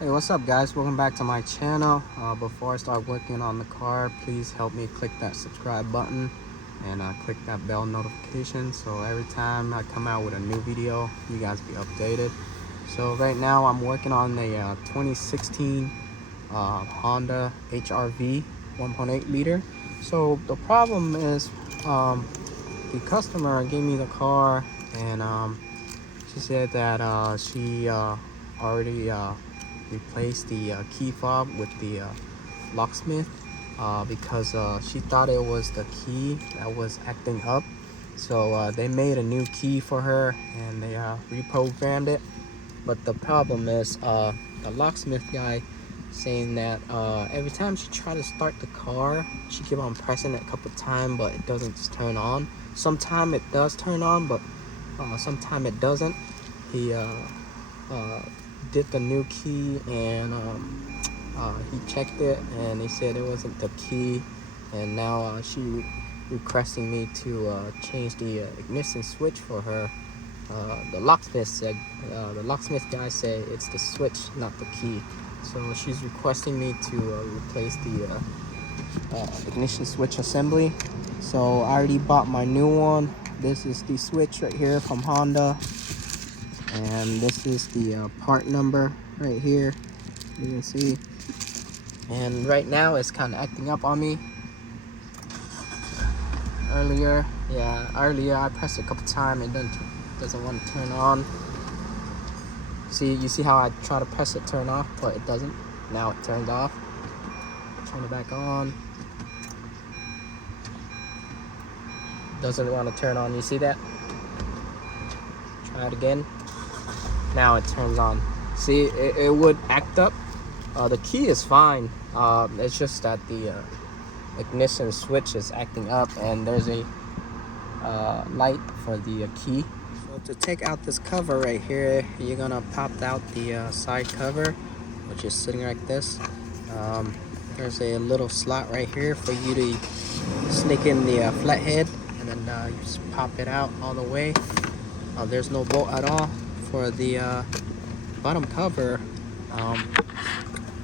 Hey, what's up guys? Welcome back to my channel. Before I start working on the car, please help me click that subscribe button and click that bell notification so every time I come out with a new video, you guys be updated. So right now I'm working on a 2016 Honda HRV 1.8 liter. So the problem is the customer gave me the car and she said that she already replaced the key fob with the locksmith because she thought it was the key that was acting up. So they made a new key for her and they reprogrammed it. But the problem is the locksmith guy saying that every time she tried to start the car, she kept on pressing it a couple times, but it doesn't just turn on. Sometimes it does turn on, but sometimes it doesn't. He did the new key and he checked it and he said it wasn't the key, and now she requesting me to change the ignition switch for her. The locksmith guy said it's the switch, not the key. So she's requesting me to replace the ignition switch assembly. So I already bought my new one. This is the switch right here from Honda, and this is the part number right here, you can see. And right now it's kind of acting up on me. Earlier I pressed it a couple times, it doesn't want to turn on. You see how I try to press it turn off, but it doesn't. Now it turns off. Turn it back on, doesn't want to turn on. You see that? Try it again. Now it turns on. See, it would act up. The key is fine. It's just that the ignition switch is acting up, and there's a light for the key. So to take out this cover right here, you're gonna pop out the side cover, which is sitting like this. There's a little slot right here for you to sneak in the flathead, and then you just pop it out all the way. There's no bolt at all for the bottom cover.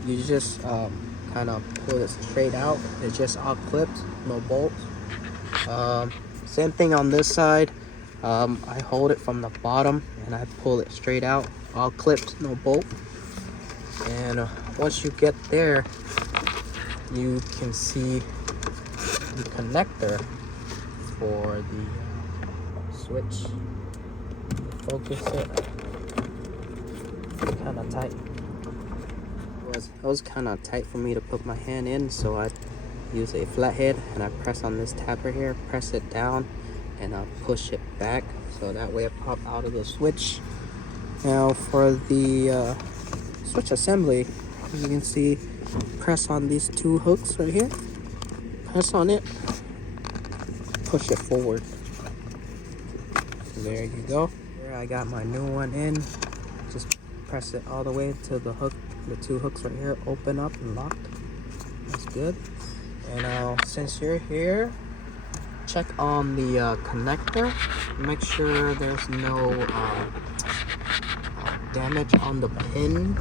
You just kind of pull it straight out. It's just all clipped, no bolts. Same thing on this side. I hold it from the bottom and I pull it straight out, all clipped, no bolt. And once you get there, you can see the connector for the switch. Focus it. Kind of tight. It was kind of tight for me to put my hand in, so I use a flathead and I press on this tapper here, press it down, and I'll push it back so that way it pops out of the switch. Now for the switch assembly, you can see, press on these two hooks right here, press on it, push it forward. There you go. Here I got my new one in. Just press it all the way to the hook. The two hooks right here open up and locked. That's good. And since you're here, check on the connector. Make sure there's no damage on the pin.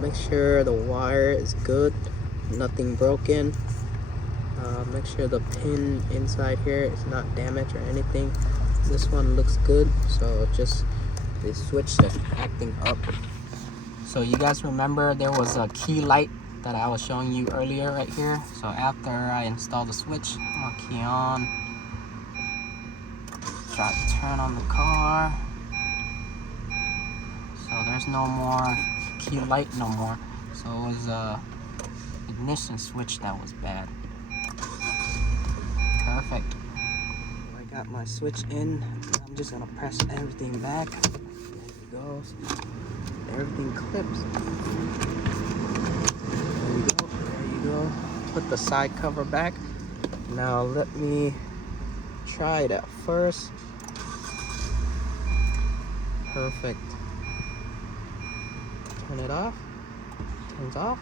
Make sure the wire is good, nothing broken. Make sure the pin inside here is not damaged or anything. This one looks good, so just the switch that's acting up. So you guys remember there was a key light that I was showing you earlier right here. So after I install the switch, I'm gonna key on, try to turn on the car. So there's no more key light no more. So it was a ignition switch that was bad. Perfect. I got my switch in. I'm just gonna press everything back. There it goes. Everything clips. There you go. There you go. Put the side cover back. Now let me try it at first. Perfect. Turn it off. Turns off.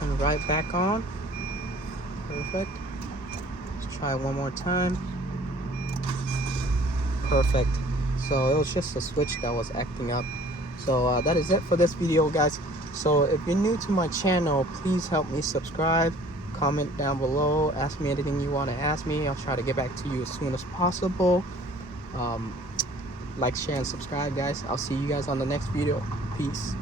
Turn right back on. Perfect. Let's try one more time. Perfect. So it was just a switch that was acting up. So that is it for this video, guys. So if you're new to my channel, please help me subscribe, comment down below, ask me anything you want to ask me. I'll try to get back to you as soon as possible. Like, share, and subscribe, guys. I'll see you guys on the next video. Peace.